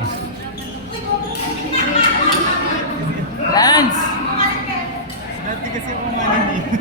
ako. Lance! Dati kasi ako manin eh.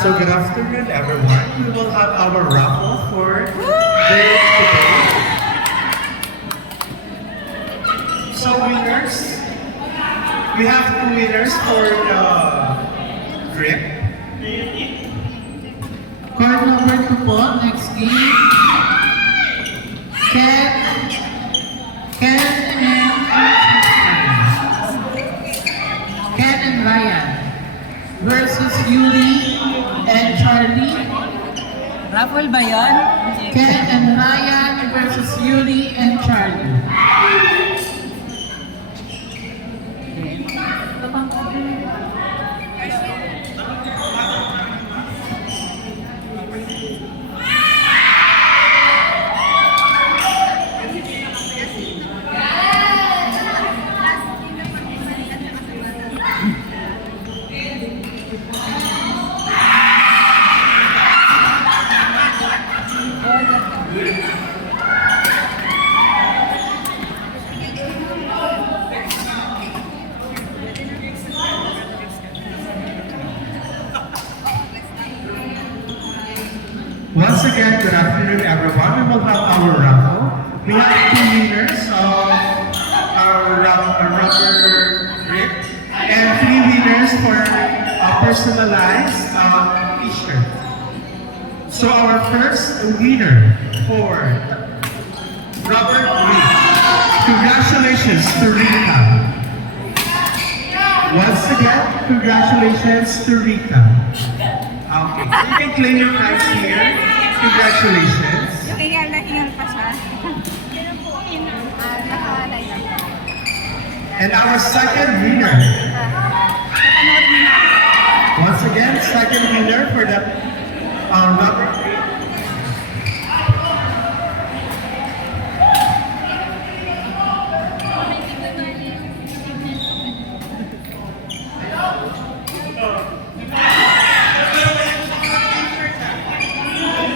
So good afternoon, everyone. We will have our raffle for today. So winners, we have two winners for the drip. Card number 2 po, next game. Ken and Ryan versus Yuli and Charlie. Raffle ba yan? Ken and Ryan versus Yuli and Charlie. Once again, good afternoon, everyone. We will have our raffle. We have two winners of our rubber grip and three winners for a personalized t-shirt. So our first winner for rubber grip, congratulations to Rita. Once again, congratulations to Rita. Okay, so you can claim your prize here. Congratulations. Hingal pa siya. Nakalayang. And our second winner. Napanood mo na. Once again, second winner for the rubber.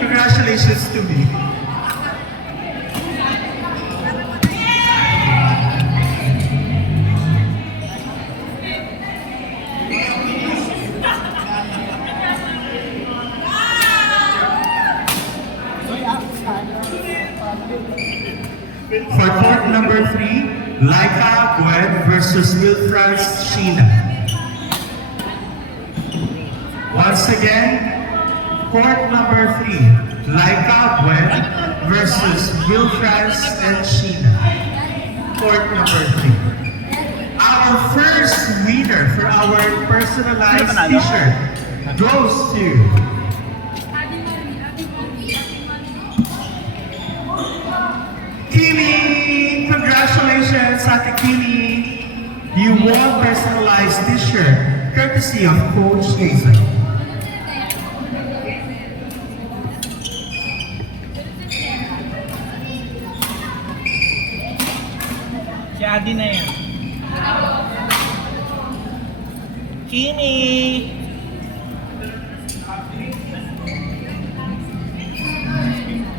Congratulations to me. For court number 3, Laika Gwen versus Wilfrance Sheena. Once again, court number 3, Laika Gwen versus Wilfrance and Sheena. Court number 3. Our first winner for our personalized t-shirt goes to Kimi! Congratulations, Ate Kimi! You won personalized t-shirt courtesy of Coach Hazel. Si Adi na yan. Kimi!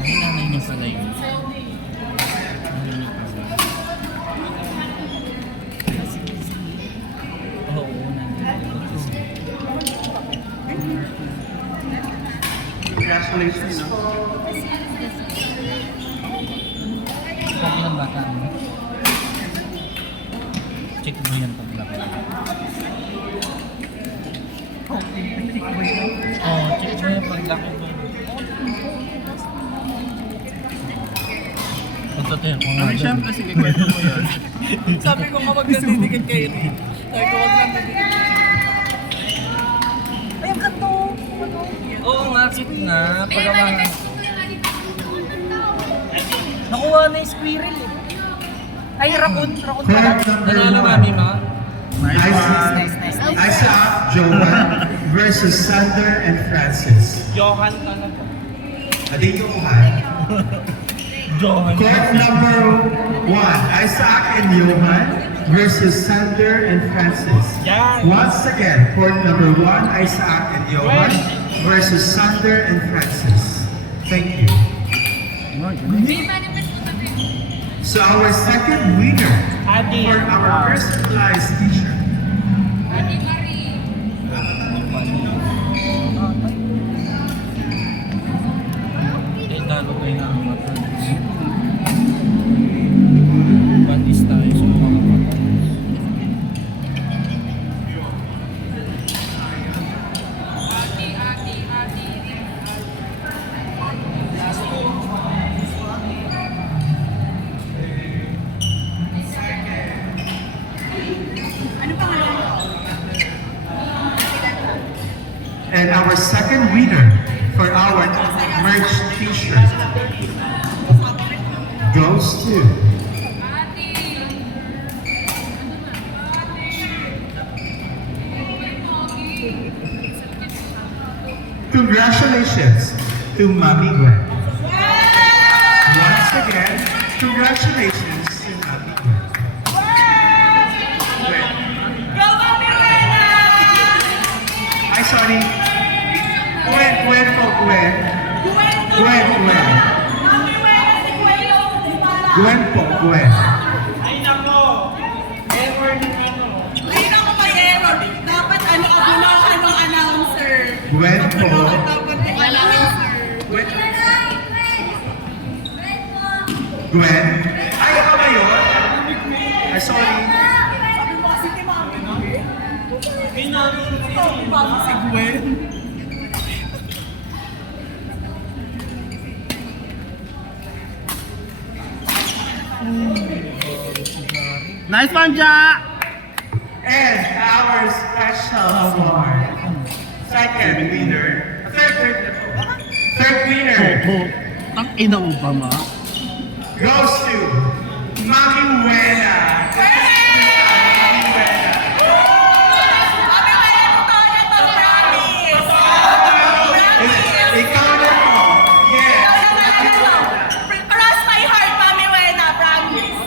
Nanay niya sa live. Congratulations po. Sabi ng bata mo. Check mo yan pag laki. Oh, check mo yan pag laki mo. Punta tayo. Ay, syempre, sige, kwento mo yan. Sabi ko nga magdadidikit kayo. Sabi ko wag lang dadidikit. Ay, ang kanto! Oo nga, cute nga. Pagkamangan. Nakuha na yung squirrel eh. Ay, raccoon. Raccoon pala. Third number Nanalo one. mami ma. Isaac, Isaac Johan versus Sander and Francis. Johan talaga. Adi Johan. Johan. Court number one, Isaac and Johan versus Sander and Francis. Yan. Once again, court number one, Isaac and Johan versus Sander and Francis. Thank you. So our second winner Adi. for our personalized t-shirt. Eh, talo kayo na ang mata. Bandis tayo sa mga mata. And our second winner for our merch t-shirt goes to congratulations to Mami Gwen. Once again, congratulations to Mami Gwen. Gwen. Ay, sorry. Gwen po, Gwen. Gwen. Gwen po, Gwen. Ay nako. Error ng ano. Ay, naku, may error. Dapat abulahan ng announcer. Gwen po. Dapat ng announcer. Gwen. Gwen. Ay, ako ba yun? Ay, sorry. Sabi mo kasi kay Mami. Mami si Gwen. Nice one, Ja! And our special award, second winner, third winner Ang ina mo ba, ma? goes to Mami Buena. Mami Buena. Ikaw na po. Yes. Cross my heart, Mami Wena, promise.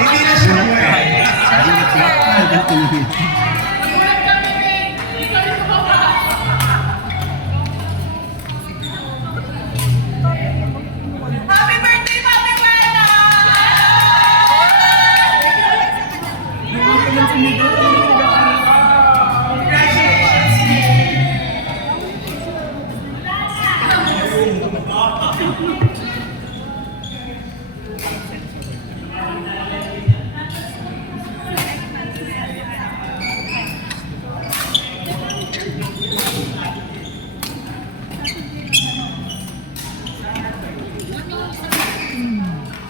Hindi na siya Gwen. Happy birthday, Mami Wena!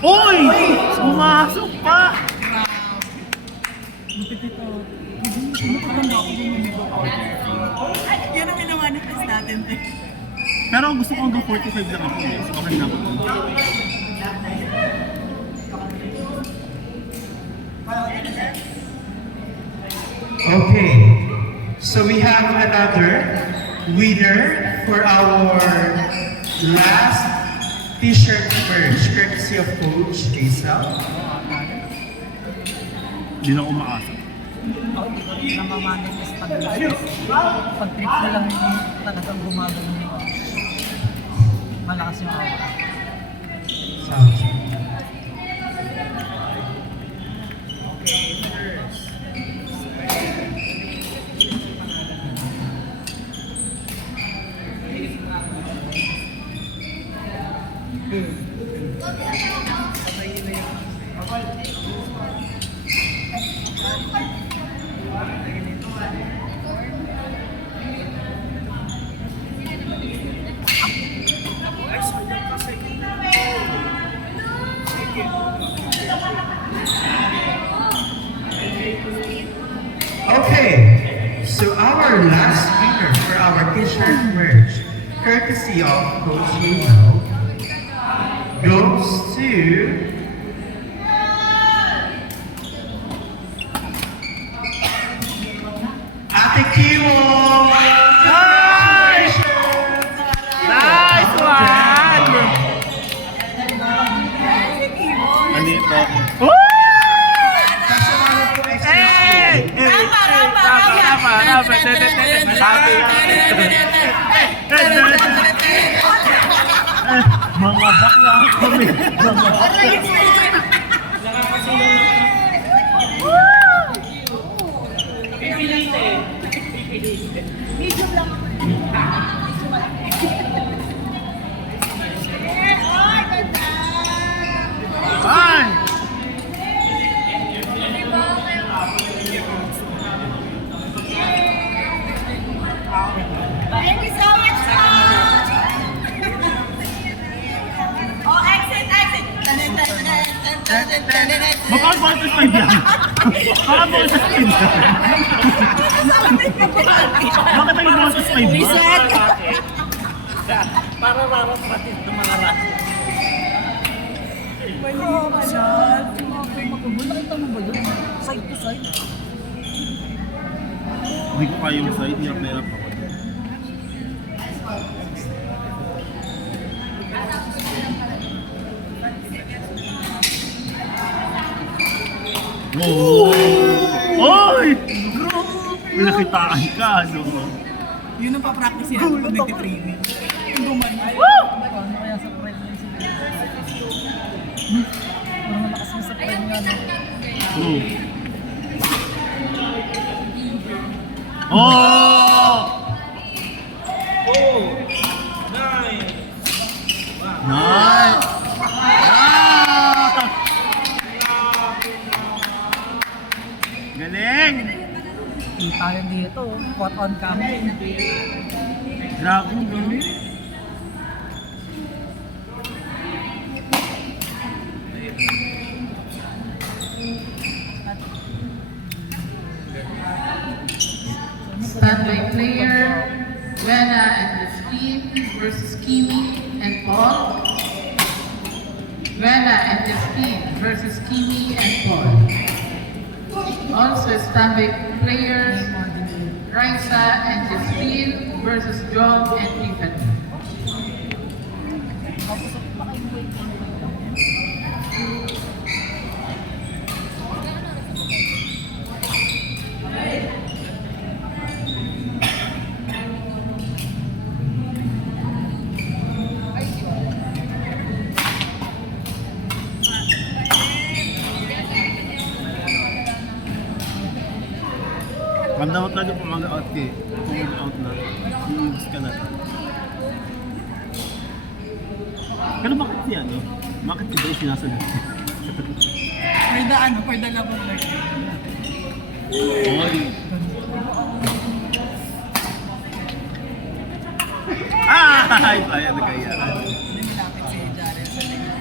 Uy! Pumasok pa! Yan ang minamanifest natin. Pero ang gusto ko hanggang 45 lang ako. So, okay na ako. Okay, so we have another winner for our last t-shirt merch, courtesy of Coach Hazel. Hindi na ako umaasa. Oh, hindi ko rin namamanifest pag-trip na lang yung talagang gumagano yung malakas yung aura. Sounds. Okay, so our last winner for our t-shirt merch, courtesy of Coach Yuno, goes to Ate Kiwo! Nice one! Nandito. Mga bakla kami. Ay! Thank you so much, Coach! Oh, exit, exit! Baka boses pa yan. Baka boses pa yan. Bakit ang boses pa yan? Reset! Para patid ng mga rat. Oh, masyad. Nakita mo ba yun? Side to side. Hindi ko kaya yung side, hirap ako. Oh! Oy! May nakitaan ka, ano? Yun ang pa-practice yan pag nag-training. Yung gumanon. Paano kaya sa pride niya sila? Parang malakas mo sa pride nga, no? Oh! Oh! Nice! Ah! Galing! Kita rin dito, caught on camera. Grabe, galing! Standby player, Lena and Justine versus Kimi and Paul. Lena and Justine versus Kimi and Paul. Also standby players, Raisa and Justine versus John and Tiffany. Mag-out na po, mag-out ka eh. Kung mag-out na, i-use ka na. Pero bakit siya, no? Bakit si Dave sinasagot? For the love of learning. Oy! Ah! Ay, kaya na kaya. Hindi nilapit si Jaren sa likod.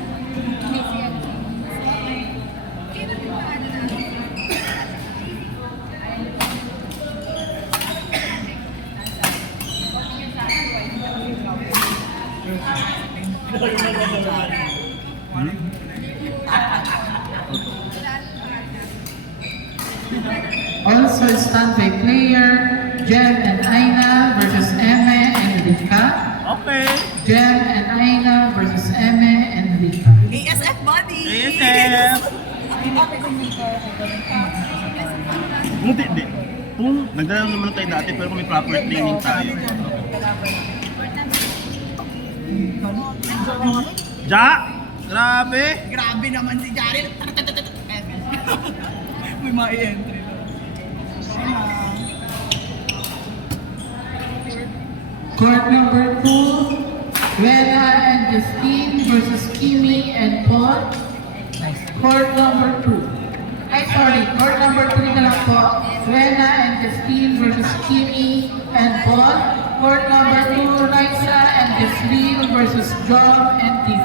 Also standby player, Jem and Aina versus Eme and Rika. Okay! Jem and Aina versus Eme and Rika. ASF buddy! ASF! Hindi, hindi. Kung nagdala naman tayo dati, pero kung may proper training tayo. Ja! Grabe! Grabe naman si Jaren. May mga entry doon. Court number 2, Rena and Justine versus Kimi and Paul. Nice. Court number 2. Ay, sorry. Court number 3 na lang po. Rena and Justine versus Kimi and Paul. Court number 2, Raisa and Jasmine versus John and Tiz.